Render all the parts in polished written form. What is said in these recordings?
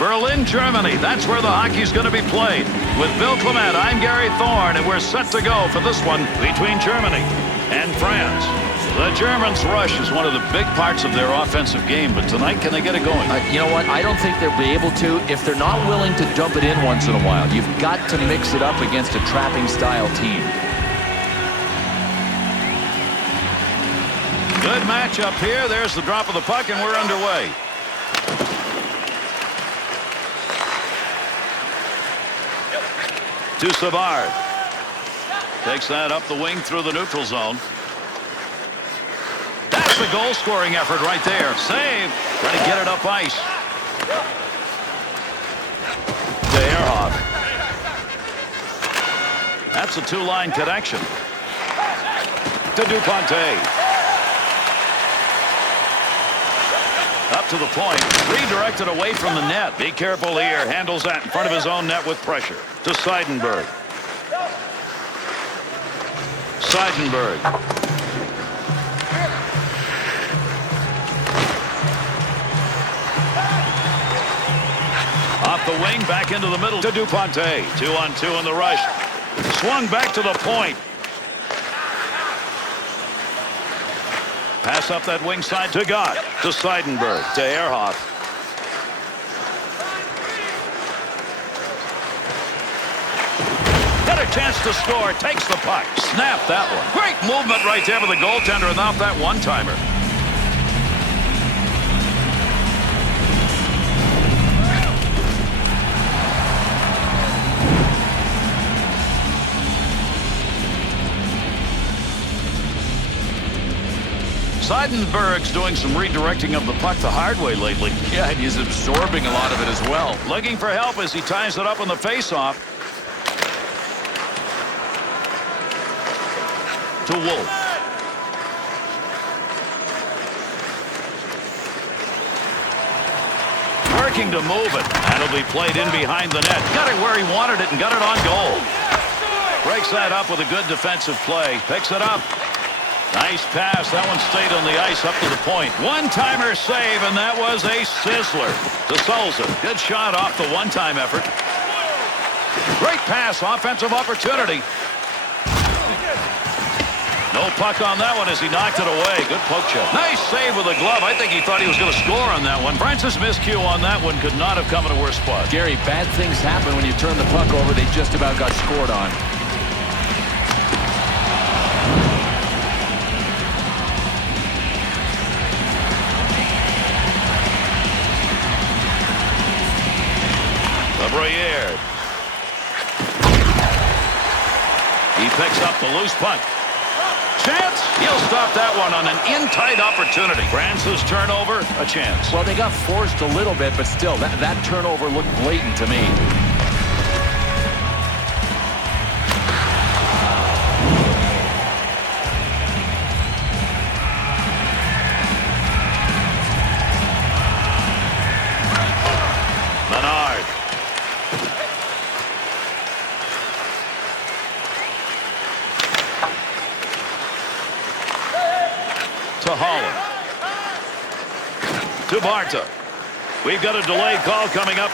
Berlin, Germany. That's where the hockey's going to be played. With Bill Clement, I'm Gary Thorne, and we're set to go for this one between Germany and France. The Germans' rush is one of the big parts of their offensive game, but tonight, can they get it going? You know what? I don't think they'll be able to if they're not willing to dump it in once in a while. You've got to mix it up against a trapping-style team. Good matchup here. There's the drop of the puck, and we're underway. To Savard. Takes that up the wing through the neutral zone. That's the goal-scoring effort right there. Save. Trying to get it up ice. To Ehrhoff. That's a two-line connection. To Duplantis. Up to the point. Redirected away from the net. Be careful here. Handles that in front of his own net with pressure. To Seidenberg. Seidenberg. Off the wing, back into the middle to Duplantis. 2-on-2 in the rush. Swung back to the point. Pass up that wing side to Gott. To Seidenberg. To Ehrhoff. Got a chance to score. Takes the puck. Snap that one. Great movement right there for the goaltender without that one-timer. Seidenberg's doing some redirecting of the puck the hard way lately. Yeah, and he's absorbing a lot of it as well. Looking for help as he ties it up on the faceoff. To Wolf. Working to move it. That'll be played in behind the net. Got it where he wanted it and got it on goal. Breaks that up with a good defensive play. Picks it up. Nice pass. That one stayed on the ice up to the point. One-timer save, and that was a sizzler. To Souza. Good shot off the one-time effort. Great pass. Offensive opportunity. No puck on that one as he knocked it away. Good poke check. Nice save with a glove. I think he thought he was going to score on that one. Francis miscue on that one could not have come in a worse spot. Gary, bad things happen when you turn the puck over. They just about got scored on. Briere. He picks up the loose puck. Chance. He'll stop that one on an in-tight opportunity. France's turnover, a chance. Well, they got forced a little bit, but still, that turnover looked blatant to me. To Holland. To Barta. We've got a delayed call coming up.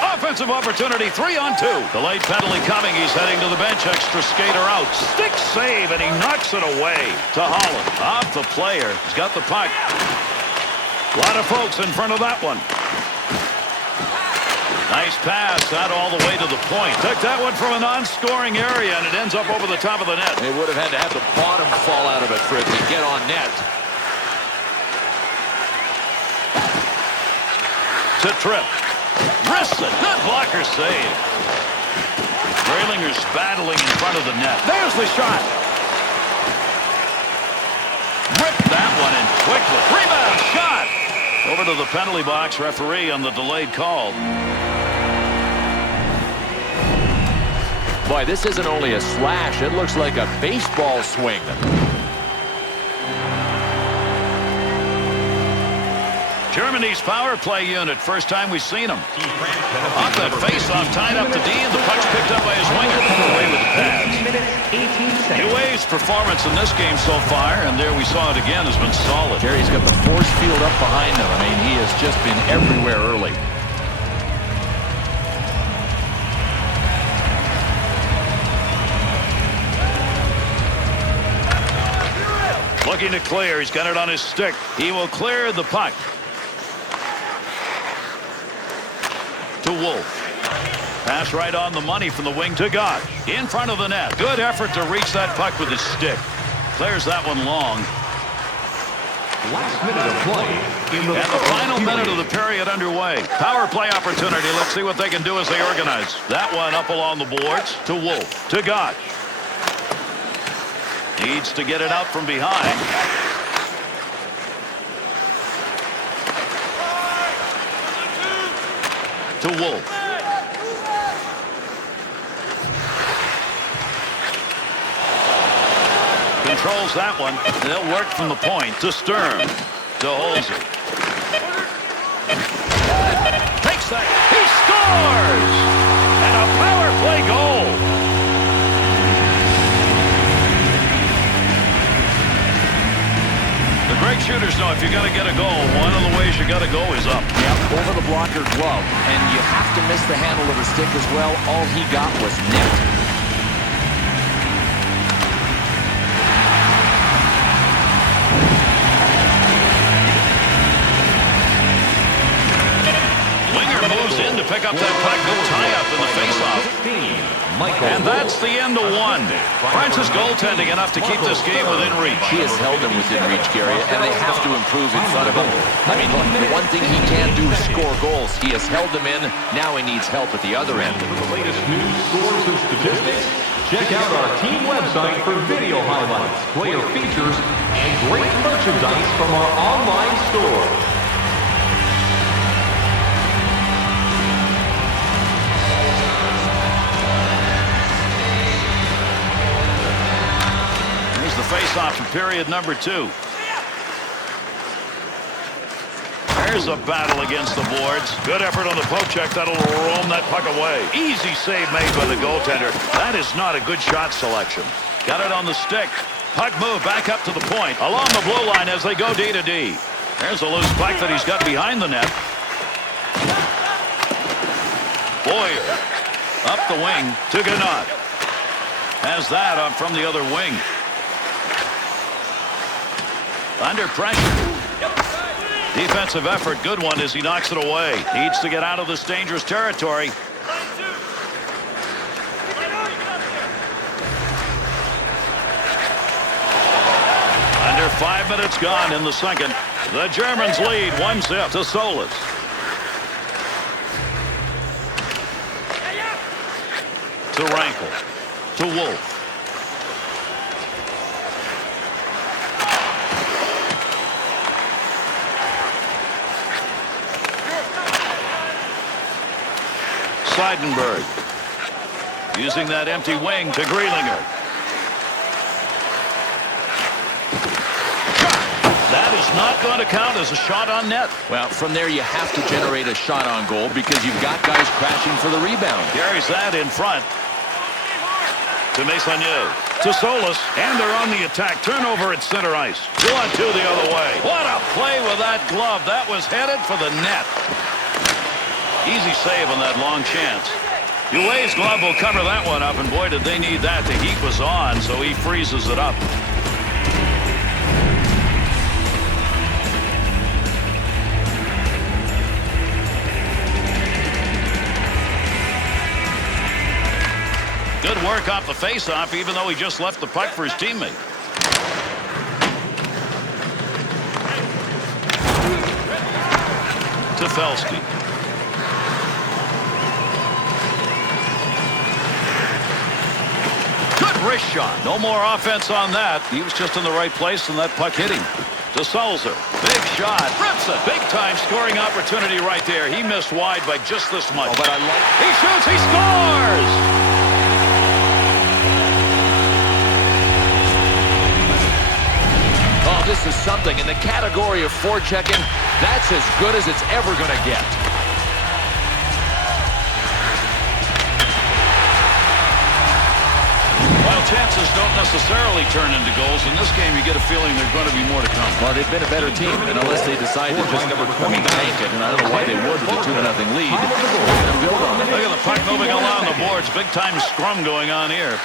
Offensive opportunity, 3-on-2. Delayed penalty coming. He's heading to the bench. Extra skater out. Stick save, and he knocks it away. To Holland. Off the player. He's got the puck. A lot of folks in front of that one. Nice pass out all the way to the point. Took that one from a non-scoring area, and it ends up over the top of the net. They would have had to have the bottom fall out of it for it to get on net. To Tripp. Wrists it. Good blocker save. Drailinger's battling in front of the net. There's the shot. Ripped that one in quickly. Rebound shot. Over to the penalty box. Referee on the delayed call. Boy, this isn't only a slash. It looks like a baseball swing. Germany's power play unit. First time we've seen them. Off that face-off, tied up to D, and the puck's picked up by his winger. Away with the pass. 2 ways His performance in this game so far, and there we saw it again, has been solid. Jerry's got the force field up behind him. I mean, he has just been everywhere early. Looking to clear. He's got it on his stick. He will clear the puck. To Wolf. Pass right on the money from the wing to Gott. In front of the net. Good effort to reach that puck with his stick. Clears that one long. Last minute of play. And the final minute of the period underway. Power play opportunity. Let's see what they can do as they organize. That one up along the boards to Wolf. To Gott. Needs to get it out from behind. To Wolf. Controls that one. They'll work from the point to Sturm. To Holzer. Takes that. He scores! And a power play goal. The great shooters know if you got to get a goal, one of the ways you got to go is up. Yep, over the blocker glove. And you have to miss the handle of the stick as well. All he got was net. To pick up that puck, no tie-up in the face-off. And that's the end of one. Francis goaltending enough to keep this game within reach. He has held them within reach, Gary, and they have to improve in front of him. I mean, look, the one thing he can do is score goals. He has held them in. Now he needs help at the other end. For the latest news, scores, and statistics, check out our team website for video highlights, player features, and great merchandise from our online store. Face-off in period number 2. There's a battle against the boards. Good effort on the poke check. That'll roam that puck away. Easy save made by the goaltender. That is not a good shot selection. Got it on the stick. Puck move back up to the point. Along the blue line as they go D to D. There's a loose puck that he's got behind the net. Boyer. Up the wing to Gannat. Has that up from the other wing. Under pressure. Defensive effort. Good one as he knocks it away. Needs to get out of this dangerous territory. Under 5 minutes gone in the second. The Germans lead 1-0 to Solis. To Rankel. To Wolf. Seidenberg using that empty wing to Grealinger. That is not going to count as a shot on net. Well, from there you have to generate a shot on goal because you've got guys crashing for the rebound. Carries that in front to Messonnier. To Solis, and they're on the attack. Turnover at center ice. 2-on-2 the other way. What a play with that glove. That was headed for the net. Easy save on that long chance. Duay's glove will cover that one up, and boy, did they need that. The heat was on, so he freezes it up. Good work off the face-off, even though he just left the puck for his teammate. To Felsky. Wrist shot. No more offense on that. He was just in the right place and that puck hit him. To Sulzer. Big shot. Rips it. Big time scoring opportunity right there. He missed wide by just this much. Oh, but I like. He shoots. He scores. Oh, this is something. In the category of forechecking, that's as good as it's ever going to get. chances don't necessarily turn into goals. In this game, you get a feeling there's going to be more to come. Well, they've been a better team, and unless they decide to just tank it, and I don't know why they would with a 2-0 lead, they're going to build on it. Look at the puck moving along the boards. Big-time scrum going on here.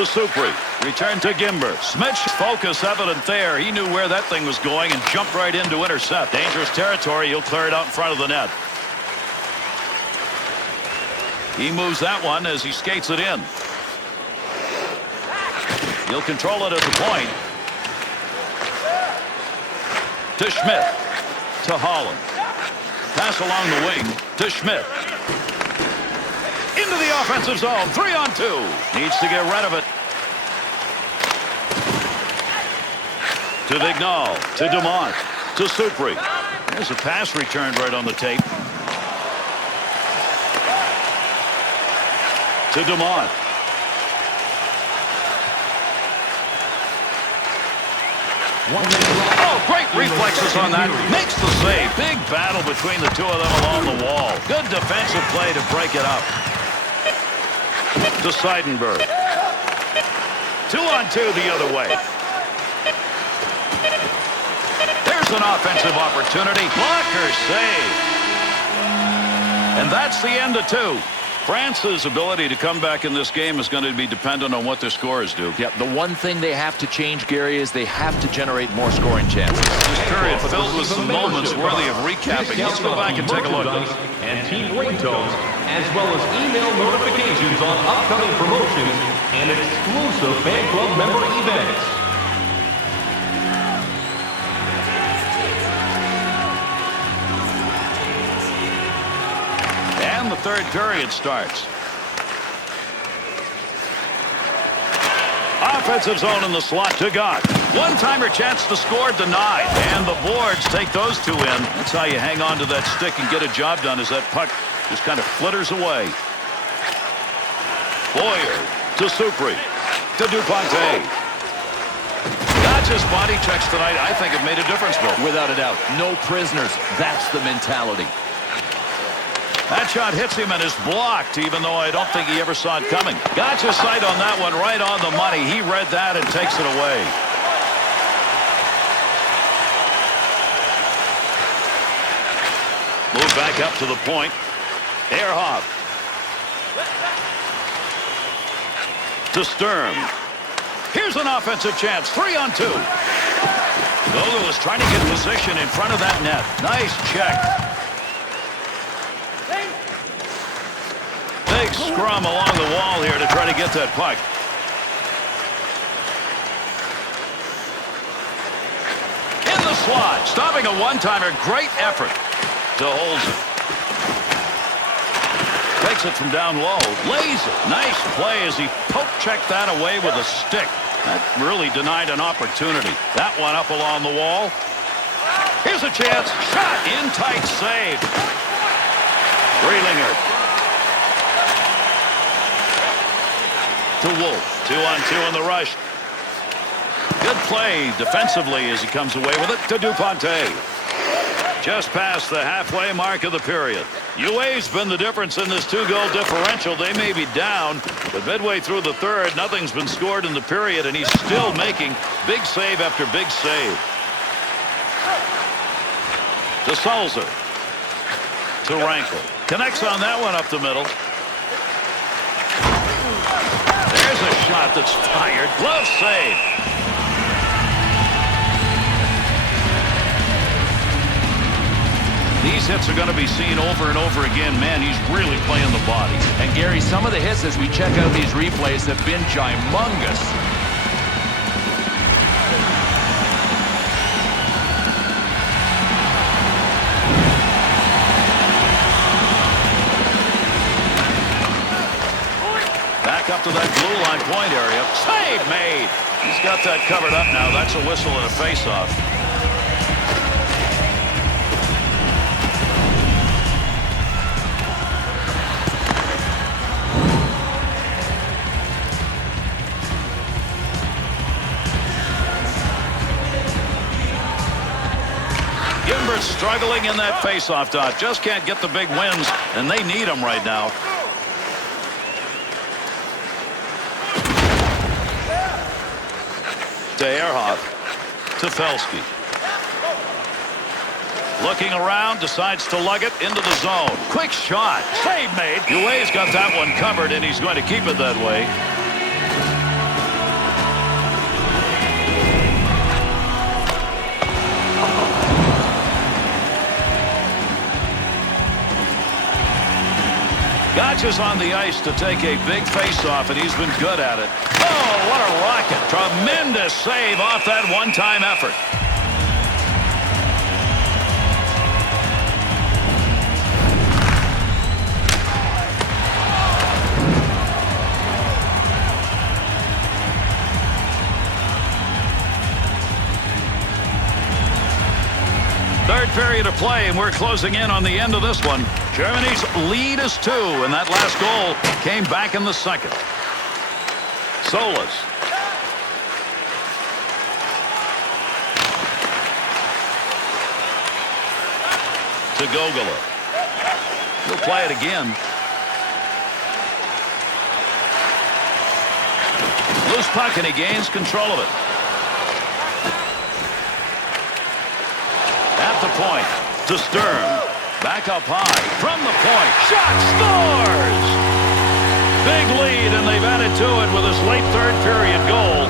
To Supri. Return to Gimber. Smith's focus evident there. He knew where that thing was going and jumped right in to intercept. Dangerous territory. He'll clear it out in front of the net. He moves that one as he skates it in. He'll control it at the point. To Schmidt. To Holland. Pass along the wing to Schmidt. Into the offensive zone. 3-on-2. Needs to get rid of it. To Vignal. To Dumont. To Supri. There's a pass returned right on the tape. To Dumont. Oh, great reflexes on that. Makes the save. Big battle between the two of them along the wall. Good defensive play to break it up. To Seidenberg. 2-on-2 the other way. There's an offensive opportunity. Blocker save. And that's the end of 2. France's ability to come back in this game is going to be dependent on what their scorers do. Yep, the one thing they have to change, Gary, is they have to generate more scoring chances. This period filled with some moments worthy of recapping. Let's go back and take a look. And team ringtones, as well as email notifications on upcoming promotions and exclusive fan club member events. And the third period starts. Offensive zone in the slot to Gott. One-timer chance to score denied. And the boards take those 2 in. That's how you hang on to that stick and get a job done as that puck just kind of flitters away. Boyer to Supri. To Duplantier. Gott's body checks tonight, I think, have made a difference, Bill. Without a doubt. No prisoners. That's the mentality. That shot hits him and is blocked, even though I don't think he ever saw it coming. Got his sight on that one, right on the money. He read that and takes it away. Move back up to the point. Ehrhoff. To Sturm. Here's an offensive chance. 3-on-2. Vogel is trying to get position in front of that net. Nice check. Big scrum along the wall here to try to get that puck. In the slot. Stopping a one-timer. Great effort to Olsen. Takes it from down low. Lays it. Nice play as he poke-checked that away with a stick. That really denied an opportunity. That one up along the wall. Here's a chance. Shot. In tight save. Freelinger. To Wolf. 2-on-2 in the rush. Good play defensively as he comes away with it to Duplantier. Just past the halfway mark of the period. UA's been the difference in this 2-goal differential. They may be down, but midway through the third, nothing's been scored in the period, and he's still making big save after big save. To Sulzer. To Rankel. Connects on that one up the middle. There's a shot that's fired. Glove save. These hits are going to be seen over and over again. Man, he's really playing the body. And Gary, some of the hits as we check out these replays have been gymongous. Back up to that blue line point area. Save made. He's got that covered up now. That's a whistle and a face-off. Gimbert's struggling in that face-off dot. Just can't get the big wins, and they need them right now. To Ehrhoff. To Felski. Looking around, decides to lug it into the zone. Quick shot. Save made. Due's got that one covered, and he's going to keep it that way. Gotcha's on the ice to take a big face-off, and he's been good at it. Oh, what a rocket. Tremendous save off that one-time effort. Third period of play, and we're closing in on the end of this one. Germany's lead is 2, and that last goal came back in the second. Solis. To Gogula. He'll play it again. Loose puck, and he gains control of it. At the point, to Stern. Back up high, from the point, shot, scores! Big lead, and they've added to it with his late third period goal.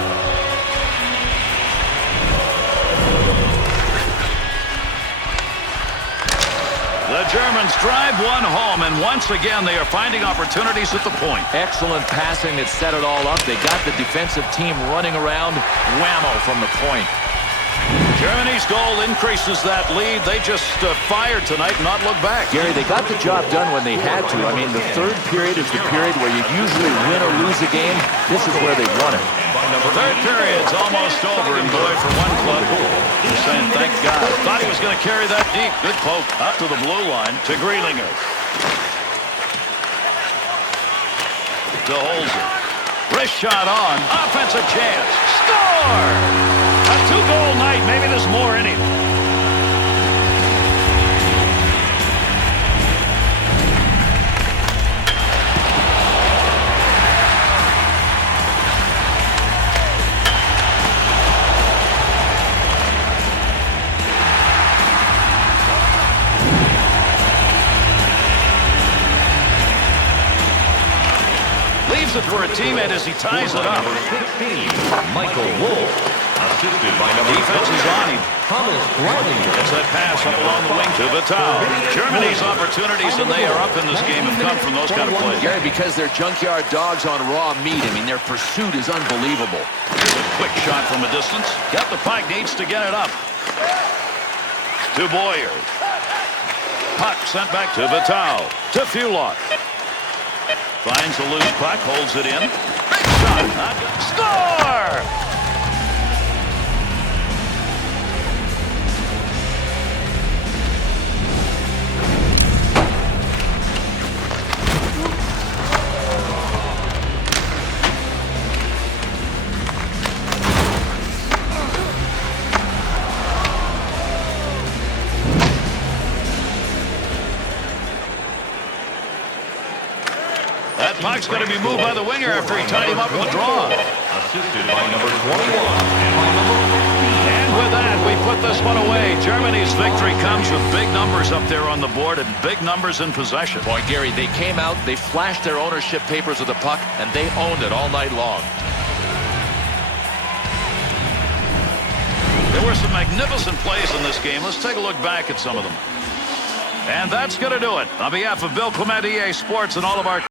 The Germans drive one home, and once again they are finding opportunities at the point. Excellent passing that set it all up. They got the defensive team running around. Whammo from the point. Germany's goal increases that lead. They just fired tonight and not look back. Gary, they got the job done when they had to. I mean, the third period is the period where you usually win or lose a game. This is where they won it. Third period's almost over, and boy, for one club, they're saying thank God. Thought he was going to carry that deep. Good poke up to the blue line to Grealinger. To Holzer. Wrist shot on. Offensive chance. Score! A two-goal night. Maybe there's more in him. Leaves it for a teammate as he ties it up. 16, Michael Wolf. Assisted by number Defense is on him. Thomas Greilinger. Gets that pass up along the wing to Vital. Germany's opportunities, and they are up in this game, have come from those kind of plays. Gary, because they're junkyard dogs on raw meat. I mean, their pursuit is unbelievable. Here's a quick shot from a distance. Got the puck, needs to get it up. To Boyer. Puck sent back to Vital. To Fulot. Finds a loose puck, holds it in. Big shot. Not good. Score! That puck's going to be moved by the winger after he tied him up with a draw. Assisted by number 21 and by number 15. And with that, we put this one away. Germany's victory comes with big numbers up there on the board and big numbers in possession. Boy, Gary, they came out, they flashed their ownership papers of the puck, and they owned it all night long. There were some magnificent plays in this game. Let's take a look back at some of them. And that's going to do it. On behalf of Bill Clement, EA Sports, and all of our